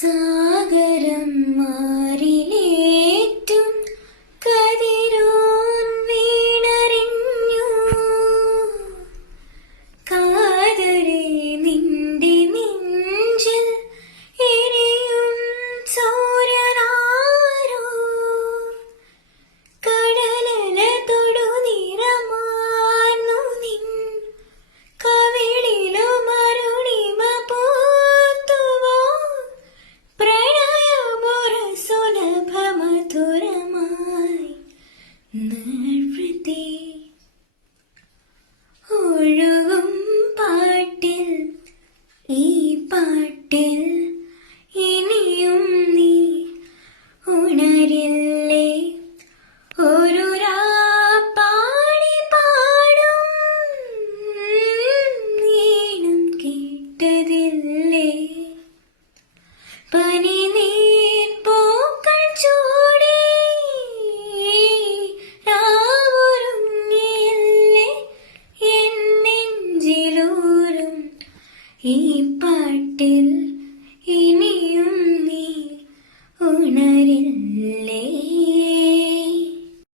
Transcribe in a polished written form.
സാഗരം മാറിലേറ്റും കതിരോൻ വീണറിഞ്ഞു കാതരെ നിന്റെ നെഞ്ചിൽ എരിയും സൂര്യനാരോ കടലല തൊടു നിറമാർന്നു നിൻ കവിളിലും അരുണിമ പൂത്തുവോ പ്രണയമുറ സുലഭമധുരമായി നിർവൃതി ഒഴുകും പാട്ടിൽ ഈ പാട്ടിൽ ഇനിയും നീ ഉണരില്ലേ ഒരു പാടി പാടും നീണം കേട്ടതില്ലേ പനിനീർ പൂക്കൾ ചൂടി രാവുറങ്ങിയില്ലേ എൻ നെഞ്ചിലൂറും ഈ പാട്ടിൽ